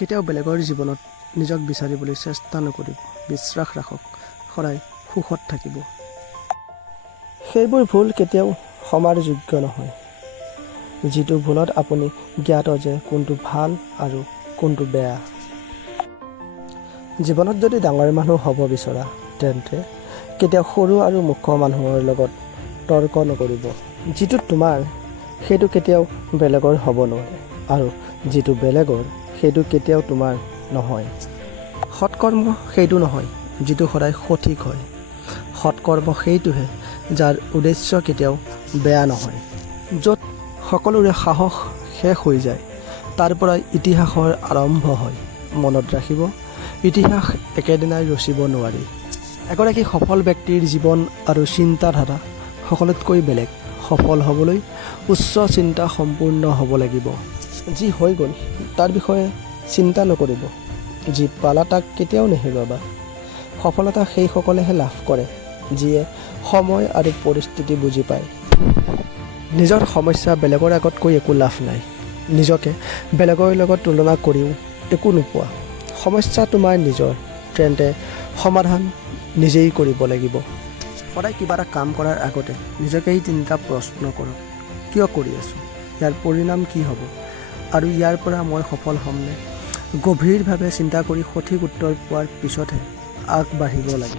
কেতিয়াও বেলেগৰ জীৱনত নিজক বিচাৰিবলৈ চেষ্টা নকৰিব। বিশ্বাস ৰাখক, সদায় সুখত থাকিব। সেইবোৰ ভুল কেতিয়াও ক্ষমাৰ যোগ্য নহয়, যিটো ভুলত আপুনি জ্ঞাত যে কোনটো ভাল আৰু কোনটো বেয়া। জীৱনত যদি ডাঙৰ মানুহ হ'ব বিচৰা, তেন্তে কেতিয়াও সৰু আৰু মুখ্য মানুহৰ লগত তৰ্ক নকৰিব। যিটো তোমাৰ সেইটো কেতিয়াও বেলেগৰ হ'ব নোৱাৰে, আৰু যিটো বেলেগৰ সেইটো কেতিয়াও তোমাৰ নহয়। সৎকৰ্ম সেইটো নহয় যিটো সদায় সঠিক হয়। সৎকৰ্ম সেইটোহে যাৰ উদ্দেশ্য কেতিয়াও বেয়া নহয়। য'ত সকলোৰে সাহস শেষ হৈ যায়, তাৰ পৰাই ইতিহাসৰ আৰম্ভ হয়। মনত ৰাখিব, ইতিহাস একেদিনাই ৰচিব নোৱাৰি। এগৰাকী সফল ব্যক্তিৰ জীৱন আৰু চিন্তাধাৰা সকলোতকৈ বেলেগ। সফল হ'বলৈ উচ্চ চিন্তা সম্পূৰ্ণ হ'ব লাগিব। যি হৈ গ'ল তাৰ বিষয়ে চিন্তা নকৰিব, যি পালা তাক কেতিয়াও নেহেৰুৱাবা। সফলতা সেইসকলেহে লাভ কৰে যিয়ে সময় আৰু পৰিস্থিতি বুজি পায়। নিজৰ সমস্যা বেলেগৰ আগত কৈ একো লাভ নাই। নিজকে বেলেগৰ লগত তুলনা কৰিও একো নোপোৱা। সমস্যা তোমাৰ নিজৰ, তেন্তে সমাধান নিজেই কৰিব লাগিব। সদায় কিবা এটা কাম কৰাৰ আগতে নিজকে এই তিনিটা প্ৰশ্ন কৰক। কিয় কৰি আছোঁ? ইয়াৰ পৰিণাম কি হ'ব? আৰু ইয়াৰ পৰা মই সফল হ'মনে? গভীৰভাৱে চিন্তা কৰি সঠিক উত্তৰ পোৱাৰ পিছতহে আগবাঢ়িব লাগে।